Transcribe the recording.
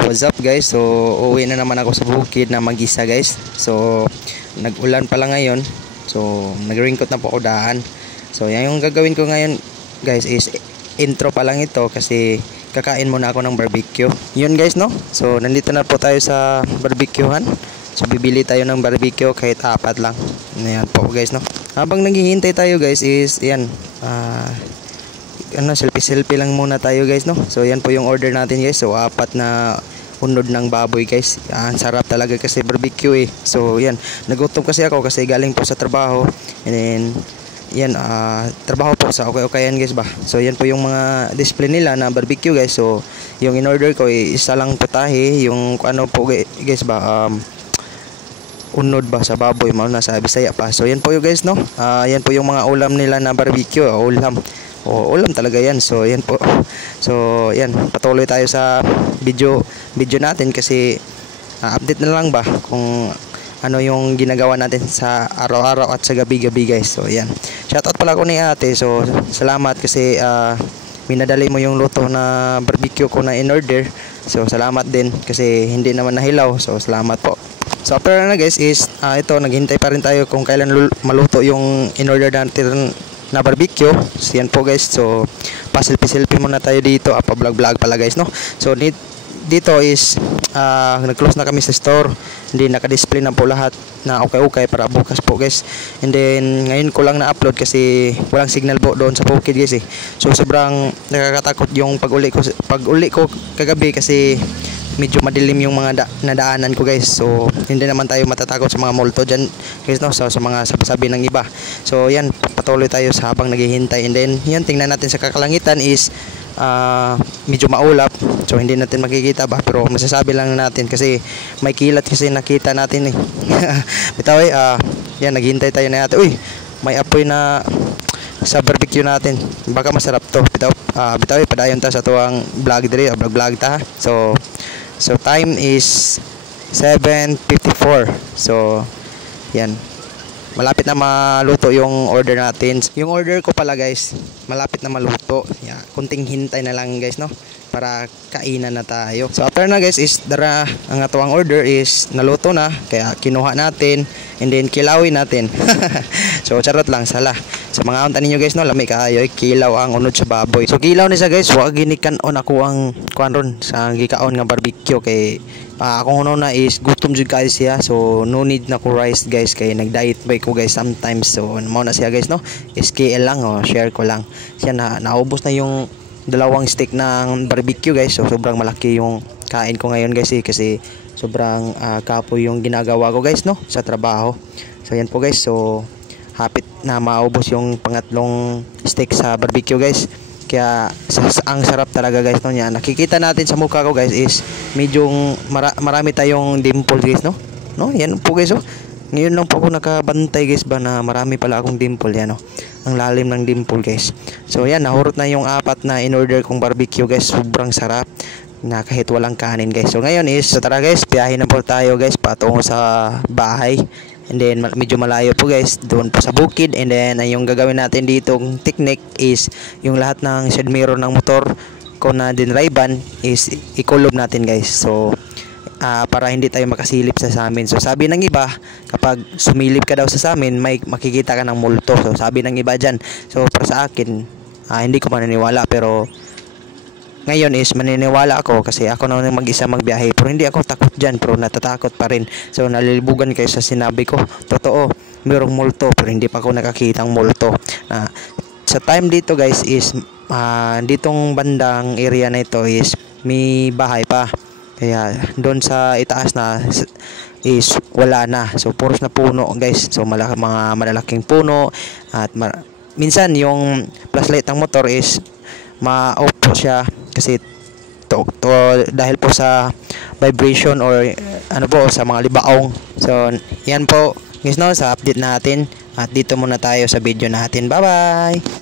What's up guys? So uuwi na naman ako sa bukid na mag-isa guys. So nag-ulan pala ngayon. So nag-raincoat na po ako daan. So yan yung gagawin ko ngayon guys is intro pa lang ito kasi kakain muna ako ng barbecue. Yun guys no. So nandito na po tayo sa barbecuehan. So bibili tayo ng barbecue kahit 4 lang. Ayan po guys no. Habang naghihintay tayo guys is yan selfie lang muna tayo guys no. So yan po yung order natin guys. So 4 na unod ng baboy guys. Yan, sarap talaga kasi barbecue eh. So yan, nagutom kasi ako kasi galing po sa trabaho. And then yan, trabaho po sa okay-okayan guys ba. So yan po yung mga display nila na barbecue guys. So yung in order ko isa lang putahe, yung ano po guys ba, unod ba sa baboy, mao na sa Bisaya pa. So yan po yung guys no. Yan po yung mga ulam nila na barbecue, ulam talaga yan. So yan po. So yan, patuloy tayo sa video natin kasi update na lang ba kung ano yung ginagawa natin sa araw-araw at sa gabi-gabi guys. So yan, shoutout pala ko ni ate. So salamat kasi minadali mo yung luto na barbecue ko na in order. So salamat din kasi hindi naman nahilaw. So salamat po. So after na guys is ito, naghintay pa rin tayo kung kailan maluto yung in order natin na barbecue. So yan po guys. So pa-selfie muna tayo dito, pa-vlog pala guys no. So dito is nag-close na kami sa store. Hindi naka-display na po lahat na okay para bukas po guys. And then ngayon ko lang na-upload kasi walang signal po doon sa bukid guys eh. So sobrang nakakatakot yung pag-uli ko kagabi kasi medyo madilim yung mga nadaanan ko guys. So hindi naman tayo matatakot sa mga multo dyan guys no. So sa mga sabi ng iba. So yan, patuloy tayo sa habang naghihintay. And then yan, tingnan natin sa kakalangitan is medyo maulap. So hindi natin makikita ba, pero masasabi lang natin kasi may kilat kasi nakita natin eh. Bitaw yan, naghihintay tayo na natin. Uy, may apoy na sa barbecue natin. Baka masarap to. Bitaw padayon ta sa tuwang vlog diri, vlog ta. So time is 7:54. So yan, malapit na maluto yung order natin. Yung order ko pala guys, malapit na maluto. Yeah, kunting hintay na lang guys no, para kainan na tayo. So after na guys is ang atuang order is naluto na, kaya kinuha natin and then kilawin natin. So charot lang, sala. Sa mga unta ninyo guys no, lami kaayo kilaw ang unod sa baboy. So kilaw ni sa guys, wa ginikanon ako ang kuan sa gikaon nga barbecue kay akong na is gutom jud guys siya. So no need na ko rice guys kay nag-diet ba ko guys sometimes. So mao na siya guys no, SKL lang share ko lang. Siya naubos na yung 2 stick ng barbecue guys. So sobrang malaki yung kain ko ngayon guys kasi sobrang kapoy yung ginagawa ko guys no sa trabaho. So yan po guys. So hapit na maubos yung pangatlong stick sa barbecue guys. Kaya ang sarap talaga guys no niya. Nakikita natin sa mukha ko guys is medyo marami tayong dimple guys no. Yan po guys oh. Ngayon lang po ako nakabantay guys ba na marami pala akong dimple yan oh. Ang lalim ng dimple guys. So yan, nahurot na yung 4 na in order kong barbecue guys. Sobrang sarap na kahit walang kanin guys. So ngayon is tara guys, biyahin na po tayo guys patungo sa bahay. And then medyo malayo po guys, doon po sa bukid. And then yung gagawin natin ditong technique is yung lahat ng side mirror ng motor ko na dinriban is ikulob natin guys. So para hindi tayo makasilip sa amin. So sabi ng iba, kapag sumilip ka daw sa amin, may makikita ka ng multo. So sabi ng iba dyan. So para sa akin, hindi ko maniniwala, pero ngayon is maniniwala ako kasi ako na mag-isa magbiyahe. Pero hindi ako takot dyan, pero natatakot pa rin. So nalilibugan kayo sa sinabi ko. Totoo, mayroong multo pero hindi pa ako nakakitang multo. Sa time dito guys is ditong bandang area na ito is may bahay pa. Kaya doon sa itaas na is wala na. So puros na puno guys. So mga malalaking puno at minsan yung flashlight ng motor is ma-off po siya kasi dahil po sa vibration or ano po sa mga libaong. So yan po guys no, sa update natin at dito muna tayo sa video natin. Bye bye.